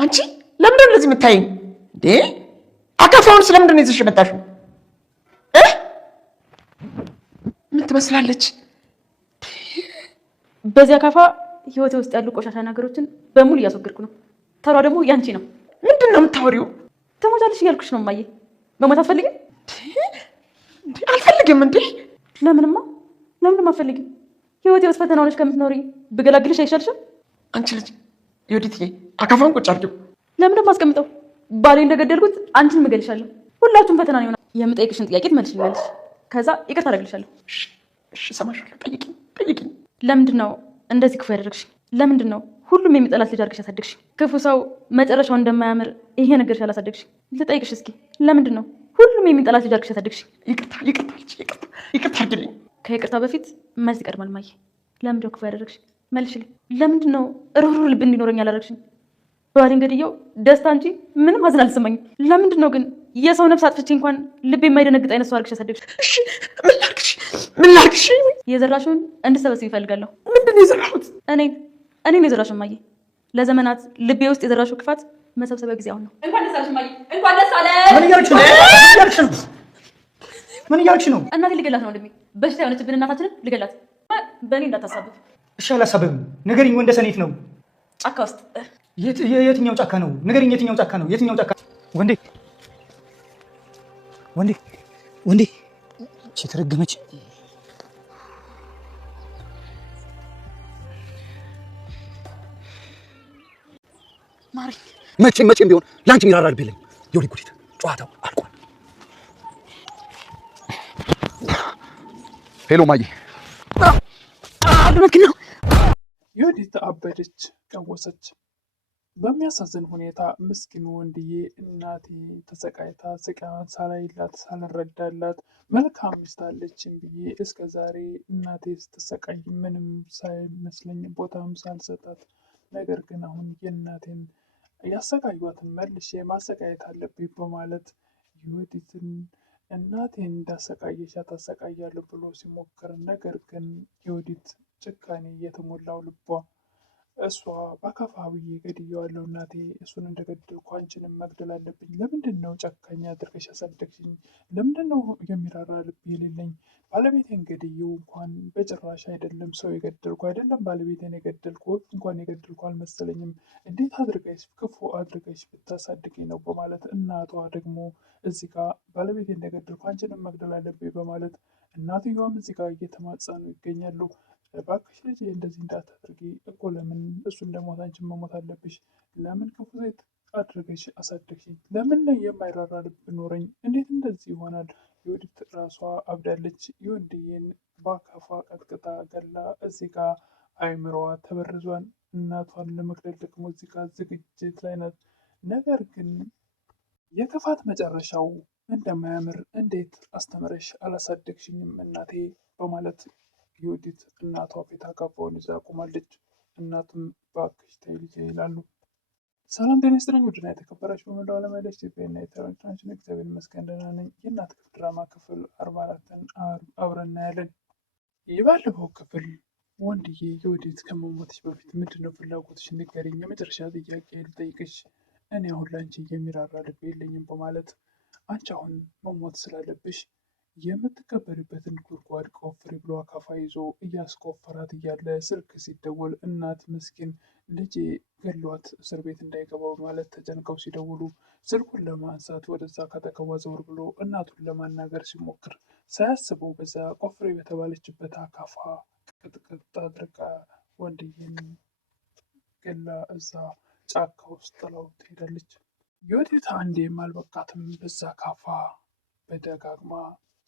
አንቺ ለምንድን ነው እንደዚህ የምታይኝ እንዴ? አካፋውን ስለምንድን ነው ይዘሽ የመጣሽው? ምን ትመስላለች? በዚህ አካፋ ህይወቴ ውስጥ ያሉ ቆሻሻ ነገሮችን በሙሉ እያስወገድኩ ነው። ተሯ ደግሞ ያንቺ ነው። ምንድን ነው የምታወሪው? ትሞቻለሽ እያልኩሽ ነው እማዬ። መሞት አትፈልጊም? አልፈልግም። እንዴ ለምንም አትፈልጊም? ህይወቴ ውስጥ ፈተና ሆነሽ ከምትኖሪ ብገላግልሽ አይሻልሽም? አንቺ ልጅ ዮዲትዬ አካፋውን ቁጭ አድርጊው። ለምን ማስቀምጠው? ባሌ እንደገደልኩት አንቺን እገልሻለሁ። ሁላችሁም ፈተና ነው ይሆናል። የምጠይቅሽን ጥያቄ ትመልሽልኛለሽ። ከዛ ይቅርታ አደርግልሻለሁ። እሺ እሰማሻለሁ። ጠይቂኝ። ለምንድን ነው እንደዚህ ክፉ ያደረግሽኝ? ለምንድን ነው ሁሉም የሚጠላት ልጅ አድርገሽ ያሳደግሽኝ? ክፉ ሰው መጨረሻው እንደማያምር ይሄ ነገርሽ ያላሳደግሽኝ? ልጠይቅሽ እስኪ ለምንድን ነው ሁሉም የሚጠላት ልጅ አድርገሽ ያሳደግሽኝ? ይቅርታ አድርጊልኝ። ከይቅርታ በፊት መልስ ይቀድማል። ማየ ለምንድን ነው ክፉ ያደረግሽኝ? መልሽልኝ። ለምንድን ነው ሩህሩህ ልብ እንዲኖረኝ ያላደረግሽኝ? ባሌን ገድዬው ደስታ እንጂ ምንም ሀዘን አልሰማኝም። ለምንድን ነው ግን የሰው ነፍስ አጥፍቼ እንኳን ልብ የማይደነግጥ አይነት ሰው አድርገሽ ያሳደግሽ? ምን ላድርግሽ? የዘራሽውን እንድሰበስብ ይፈልጋለሁ። ምንድን ነው የዘራሁት? እኔን የዘራሽው እማዬ። ለዘመናት ልቤ ውስጥ የዘራሽው ክፋት መሰብሰቢያ ጊዜ አሁን ነው። እንኳን ደስ አለሽ እማዬ፣ እንኳን ደስ አለሽ። ምን እያልሽ ነው? እናቴ ልገላት ነው ወንድሜ። በሽታ የሆነችብን እናታችንን ልገላት። በእኔ እንዳታሳብብ። እሺ አላሳብብም። ንገሪኝ፣ ወንደ ሰኔት ነው? ጫካ ውስጥ። የትኛው ጫካ ነው? ንገሪኝ፣ የትኛው ጫካ ነው? የትኛው ጫካ? ወንዴ ተረገመች። ማሪ መቼም ቢሆን ለአንቺ የሚራራ ልብ የለኝም። የወዲ ጉዲት ጨዋታው አልቋል። ሄሎ ማዬ፣ ነው ዮዲት አበደች፣ ቀወሰች። በሚያሳዝን ሁኔታ ምስኪኑ ወንድዬ እናቴ ተሰቃይታ ስቃዋን ሳላይላት ሳልረዳላት መልካም ሚስት አለችኝ ብዬ እስከ ዛሬ እናቴ ስትሰቃይ ምንም ሳይመስለኝ ቦታም ሳልሰጣት፣ ነገር ግን አሁን የእናቴን ያሰቃዩትን መልሼ ማሰቃየት አለብኝ በማለት ዮዲትን እናቴን እንዳሰቃየሻት አሰቃያለሁ ብሎ ሲሞክር፣ ነገር ግን ዮዲት ጭካኔ የተሞላው ልቧ እሷ በአካፋ ብዬ ገድዬዋለሁ እናቴ፣ እሱን እንደገደልኩ አንቺንም መግደል አለብኝ። ለምንድን ነው ጨካኝ አድርገሽ ያሳደግሽኝ? ለምንድን ነው የሚራራ ልብ የሌለኝ? ባለቤቴን ገድዬው እንኳን በጭራሽ አይደለም ሰው የገደልኩ አይደለም ባለቤቴን የገደልኩ ወቅት እንኳን የገደልኩ አልመሰለኝም። እንዴት አድርገሽ ክፉ አድርገሽ ብታሳድገኝ ነው በማለት እናቷ ደግሞ እዚህ ጋር ባለቤቴ እንደገደልኩ አንቺንም መግደል አለብኝ በማለት እናትየዋም እዚህ ጋር እየተማጸኑ ይገኛሉ። እባክሽ ልጅ እንደዚህ እንዳታደርጊ እኮ፣ ለምን እሱ እንደሞት አንቺን መሞት አለብሽ? ለምን ክፉ ሴት አድርገሽ አሳደግሽኝ? ለምን ላይ የማይራራ ልብ ኖረኝ? እንዴት እንደዚህ ይሆናል? ዮዲት ራሷ አብዳለች። የወንድዬን በአካፋ ቀጥቅጣ ገላ እዚህ ጋር አይምሮዋ ተበርዟን። እናቷን ለመግደል ደግሞ እዚህ ጋር ዝግጅት ላይ ናት። ነገር ግን የክፋት መጨረሻው እንደማያምር እንዴት አስተምረሽ አላሳደግሽኝም እናቴ በማለት ዮዲት እናቷ ፊት አካፋውን ይዛ ቆማለች። እናትም እባክሽ ተይ ልጄ ይላሉ። ሰላም ጤና ይስጥልኝ ውድና የተከበራችሁ በመላው ዓለም ያላችሁ ኢትዮጵያና ኤርትራውያን፣ እግዚአብሔር ይመስገን ደህና ነኝ። የእናት ክፍል ድራማ ክፍል 44ን አብረን እናያለን። የባለፈው ክፍል ወንድዬ ዮዲት ከመሞትሽ በፊት ምንድነው ፍላጎትሽ ንገሪኝ፣ የመጨረሻ ጥያቄ ልጠይቅሽ፣ እኔ አሁን ለአንቺ የሚራራ ልብ የለኝም በማለት አንቺ አሁን መሞት ስላለብሽ የምትቀበርበትን ጉድጓድ ቆፍሪ ብሎ አካፋ ይዞ እያስቆፈራት እያለ ስልክ ሲደወል እናት ምስኪን ልጄ ገሏት እስር ቤት እንዳይገባ በማለት ተጨንቀው ሲደውሉ ስልኩን ለማንሳት ወደዛ ካጠገቧ ዘወር ብሎ እናቱን ለማናገር ሲሞክር ሳያስበው በዛ ቆፍሪ በተባለችበት አካፋ ቅጥቅጥ አድርጋ ወንድዬን ገላ እዛ ጫካ ውስጥ ጥላው ትሄዳለች። ዮዲት አንዴም አልበቃትም። በዛ አካፋ በደጋግማ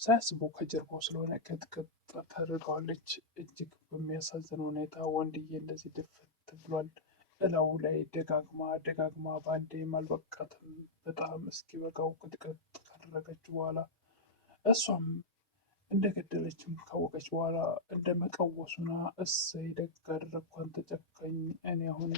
ሳያስበው ከጀርባው ስለሆነ ቅጥቅጥ ታደርገዋለች። እጅግ በሚያሳዝን ሁኔታ ወንድዬ እንደዚህ ድፍት ብሏል። እላው ላይ ደጋግማ በአንዴም አልበቃትም። በጣም እስኪበቃው ቅጥቅጥ ካደረገች በኋላ እሷም እንደገደለችም ካወቀች በኋላ እንደ መቀወሱና እሰይ ደግ አደረግኳን ተጨካኝ፣ እኔ አሁን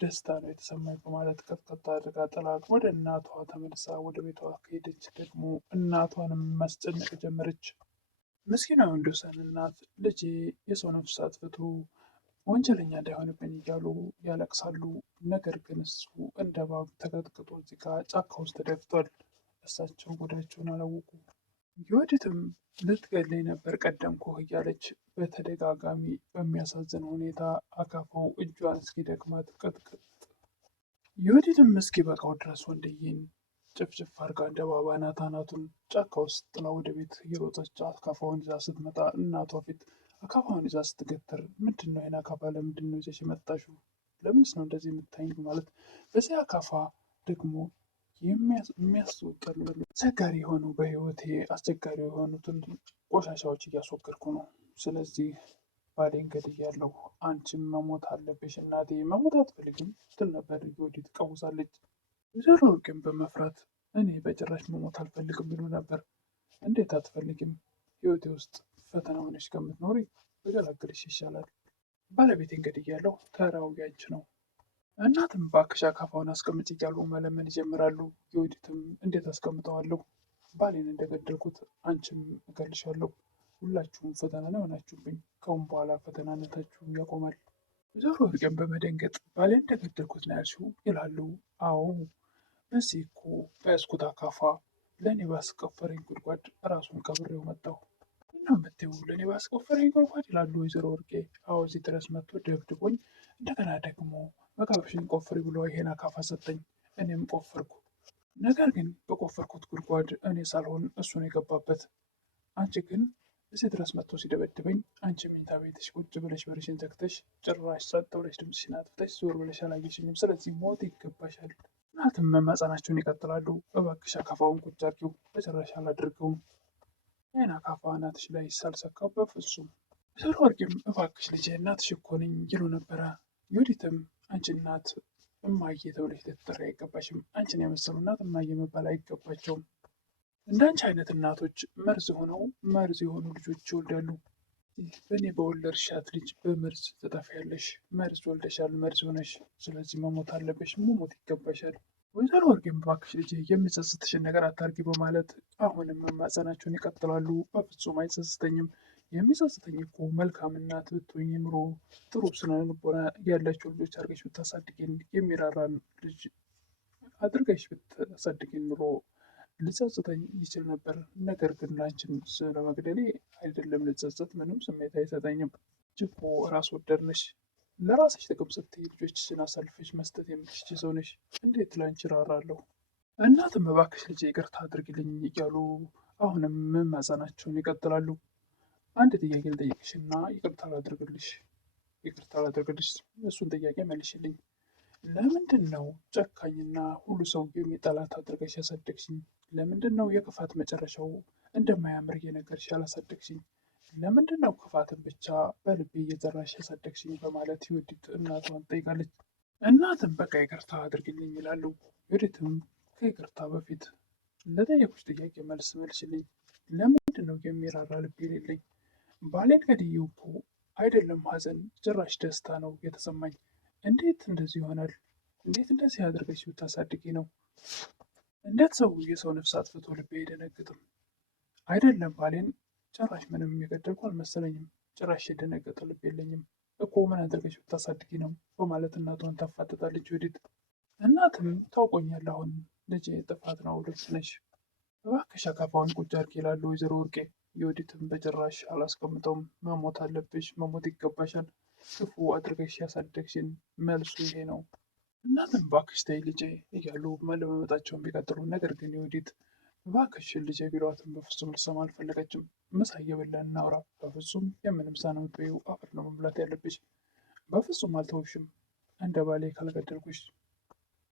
ደስታ ነው የተሰማኝ በማለት ቀጥቀጥ አድርጋ ጥላ ወደ እናቷ ተመልሳ ወደ ቤቷ ከሄደች ደግሞ እናቷንም ማስጨነቅ ጀመረች። ምስኪና ወንዶሰን እናት ልጄ የሰው ነፍስ አጥፍቶ ወንጀለኛ እንዳይሆንብኝ እያሉ ያለቅሳሉ። ነገር ግን እሱ እንደ እባብ ተቀጥቅጦ እዚህ ጋ ጫካ ውስጥ ተደፍቷል። እሳቸው ጉዳቸውን አላወቁ። ዮዲትም ልትገለኝ ነበር ቀደምኩህ እያለች በተደጋጋሚ በሚያሳዝን ሁኔታ አካፋው እጇን እስኪደክማት ቅጥቅጥ ዮዲትም እስኪበቃው ድረስ ወንድዬን ጭፍጭፍ አድርጋ እንደ ባባ ናታናቱን ጫካ ውስጥ ጥላ ወደ ቤት እየሮጠች አካፋውን ይዛ ስትመጣ እናቷ ፊት አካፋውን ይዛ ስትገተር ምንድን ነው ይሄን አካፋ ለምንድን ነው ይዘሽ የመጣሽው? ለምንስ ነው እንደዚህ የምታይኝ? በማለት በዚህ አካፋ ደግሞ የሚያስወጠሉ አስቸጋሪ የሆኑ በህይወቴ አስቸጋሪ የሆኑትን ቆሻሻዎች እያስወገድኩ ነው። ስለዚህ ባሌን ገድያለሁ፣ አንቺም መሞት አለብሽ እናቴ፣ መሞት አትፈልግም ስትል ነበር። ዮዲት ቀውሳለች። ወይዘሮ ወርቅም በመፍራት እኔ በጭራሽ መሞት አልፈልግም ብሎ ነበር። እንዴት አትፈልጊም? ህይወቴ ውስጥ ፈተና ሆነሽ ከምትኖሪ በገላግልሽ ይሻላል። ባለቤቴን ገድያለሁ፣ ተራው ያንቺ ነው። እናትም በአክሻ አካፋውን አስቀምጭ እያሉ መለመን ይጀምራሉ። ዮዲትም እንዴት አስቀምጠዋለሁ? ባሌን እንደገደልኩት አንቺም እገልሻለሁ። ሁላችሁም ፈተና ነው የሆናችሁብኝ። ከአሁን በኋላ ፈተናነታችሁ ያቆማል። ወይዘሮ ወርቅም በመደንገጥ ባሌን እንደገደልኩት ነው ያልሽው? ይላሉ። አዎ፣ በዚህ እኮ በያዝኩት አካፋ ለእኔ ባስቆፈረኝ ጉድጓድ ራሱን ቀብሬው መጣሁ። ምነው የምትይው? ለእኔ ባስቆፈረኝ ጉድጓድ? ይላሉ ወይዘሮ ወርቄ። አዎ፣ እዚህ ድረስ መጥቶ ደብድቦኝ እንደገና ደግሞ መቃብርሽን ቆፍሪ ብሎ ይሄን አካፋ ሰጠኝ። እኔም ቆፈርኩ። ነገር ግን በቆፈርኩት ጉድጓድ እኔ ሳልሆን እሱን የገባበት። አንቺ ግን እዚህ ድረስ መጥቶ ሲደበድበኝ አንቺ መኝታ ቤትሽ ቁጭ ብለሽ በርሽን ዘግተሽ ጭራሽ ጸጥ ብለሽ ድምፅሽን አጥፍተሽ ዞር ብለሽ አላየሽኝም። ስለዚህ ሞት ይገባሻል። እናትም መማጸናቸውን ይቀጥላሉ። እባክሽ አካፋውን ቁጭ አድርጊው፣ በጭራሽ አላደርገውም። ይህን አካፋ እናትሽ ላይ ሳልሰካው በፍጹም። ወይዘሮ ወርቅም እባክሽ ልጄ እናትሽ እኮ ነኝ ይሉ ነበረ። ዮዲትም አንቺ እናት እማዬ ተብለሽ ልትጠሪ አይገባሽም። አንቺን የመሰሉ እናት እማዬ መባል አይገባቸውም። እንዳንቺ አይነት እናቶች መርዝ ሆነው መርዝ የሆኑ ልጆች ይወልዳሉ። በእኔ በወለድሻት ልጅ በመርዝ ትጠፊያለሽ። መርዝ ወልደሻል፣ መርዝ ሆነሽ። ስለዚህ መሞት አለበሽ፣ መሞት ይገባሻል። ወይዘሮ ወርቅም እባክሽ ልጄ የሚጸጽትሽን ነገር አታርጊ በማለት አሁንም መማጸናቸውን ይቀጥላሉ። በፍጹም አይጸጽተኝም። የሚጸጽተኝ እኮ መልካም እናት ብትሆኝ ኑሮ፣ ጥሩ ስነ ልቦና ያላቸው ልጆች አድርገሽ ብታሳድጌን፣ የሚራራ ልጅ አድርገሽ ብታሳድጌን ኑሮ ልጸጽተኝ ይችል ነበር። ነገር ግን ላንቺን ስለመግደሌ አይደለም ልጸጸት፣ ምንም ስሜት አይሰጠኝም። እኮ ራስ ወዳድ ነሽ። ለራስሽ ጥቅም ስትይ ልጆችሽን አሳልፈሽ መስጠት የምትችይ ሰው ነሽ። እንዴት ላንቺ ራራለሁ? እናትም እባክሽ ልጄ ይቅርታ አድርግልኝ እያሉ አሁንም መማጸናቸውን ይቀጥላሉ። አንድ ጥያቄ ልጠይቅሽና ይቅርታ ላድርግልሽ፣ እሱን ጥያቄ መልሽልኝ። ለምንድን ነው ጨካኝና ሁሉ ሰው የሚጠላት አድርገሽ ያሳደግሽኝ? ለምንድን ነው የክፋት መጨረሻው እንደማያምር እየነገርሽ ያላሳደግሽኝ? ለምንድን ነው ክፋትን ብቻ በልቤ እየዘራሽ ያሳደግሽኝ? በማለት ዮዲት እናቷን ጠይቃለች። እናትም በቃ ይቅርታ አድርግልኝ ይላሉ። ዮዲትም ከይቅርታ በፊት ለጠየኩሽ ጥያቄ መልስ መልሽልኝ። ለምንድን ነው የሚራራ ልብ የሌለኝ? ባሌን ገድዬው እኮ አይደለም ሐዘን ጭራሽ ደስታ ነው የተሰማኝ። እንዴት እንደዚህ ይሆናል? እንዴት እንደዚህ አድርገሽ ብታሳድጊ ነው? እንዴት ሰው የሰው ነፍስ አጥፍቶ ልቤ አይደነግጥም? አይደለም ባሌን ጭራሽ ምንም የገደልኩ አልመሰለኝም። ጭራሽ የደነገጠ ልብ የለኝም እኮ ምን አድርገሽ ብታሳድጊ ነው? በማለት እናቷን ታፋጥጣለች ዮዲት። እናትም ታውቆኛል፣ አሁን ልጄ ጥፋት ነው፣ ልክ ነሽ፣ እባክሽ አካፋውን ቁጭ አድርጊ ይላሉ ወይዘሮ ወርቄ። ዮዲትም በጭራሽ አላስቀምጠውም፣ መሞት አለብሽ፣ መሞት ይገባሻል፣ ክፉ አድርገሽ ያሳደግሽን፣ መልሱ ይሄ ነው። እናትም እባክሽ ተይ ልጄ እያሉ መለማመጣቸውን ቢቀጥሉ፣ ነገር ግን ዮዲት እባክሽ ልጄ ቢሏትም በፍጹም ልሰማ አልፈለገችም። ምሳ እየበላን እናውራ። በፍጹም የምንም ምሳ ነው የምትበይው? አፈር ነው መብላት ያለብሽ። በፍጹም አልተውሽም እንደ ባሌ ካልገደልኩሽ።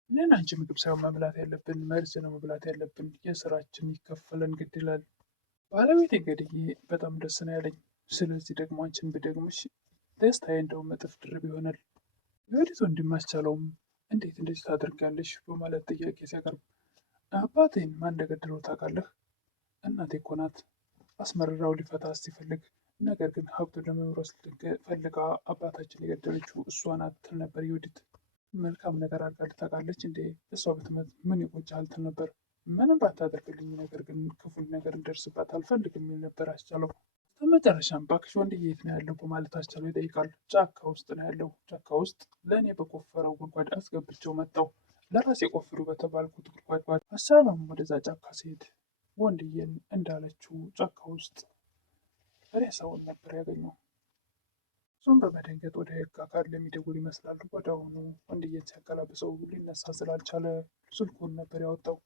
እኔና አንቺ ምግብ ሳይሆን መብላት ያለብን መርዝ ነው መብላት ያለብን። የስራችን ይከፈለን ግድ ይላል። ባለቤቴ ገድዬ በጣም ደስ ነው ያለኝ። ስለዚህ ደግሞ አንቺን ብደግምሽ ደስታዬ እንደውም እጥፍ ድርብ ይሆናል። ዮዲት ወንድም አስቻለውም እንዴት እንደዚህ ታደርጋለሽ? በማለት ጥያቄ ሲያቀርብ አባቴን ማን እንደገደለው ታውቃለህ? እናቴ እኮ ናት። አስመርራው ሊፈታ ሲፈልግ፣ ነገር ግን ሀብቱን ለመውረስ ፈልጋ አባታችን የገደለችው እሷ ናት ትል ነበር ዮዲት። መልካም ነገር አድርጋ ታውቃለች እንዴ? እሷ ብትመት ምን ይቆጫል ትል ነበር። ምንም ባታደርግልኝ፣ ነገር ግን ክፉል ነገር እንደርስባት አልፈልግም የሚል ነበር አስቻለው። በመጨረሻም እባክሽ ወንድዬ የት ነው ያለው በማለት አስቻለው ይጠይቃል። ጫካ ውስጥ ነው ያለው። ጫካ ውስጥ ለእኔ በቆፈረው ጉድጓድ አስገብቼው መጣው። ለራሴ ቆፍሩ በተባልኩት ጉድጓድ አስቻለውም ወደዛ ጫካ ሲሄድ ወንድዬን እንዳለችው ጫካ ውስጥ ሬሳውን ነበር ያገኘው። እሱም በመደንገጥ ወደ ህግ አካል ለሚደውል ይመስላል። ወዲያውኑ ወንድዬን ሲያገላብሰው ሊነሳ ስላልቻለ ስልኩን ነበር ያወጣው።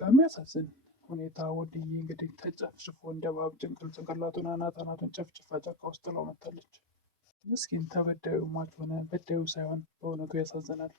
በሚያሳዝን ሁኔታ ወንድዬ እንግዲህ ተጨፍጭፎ እንደ እባብ ጭንቅላቱን አናቱን ጨፍጭፋ ጫካ ውስጥ ጥላው መታለች። ምስኪን ተበዳዩ ሟች ሆነ፣ በዳዩ ሳይሆን። በእውነቱ ያሳዝናል።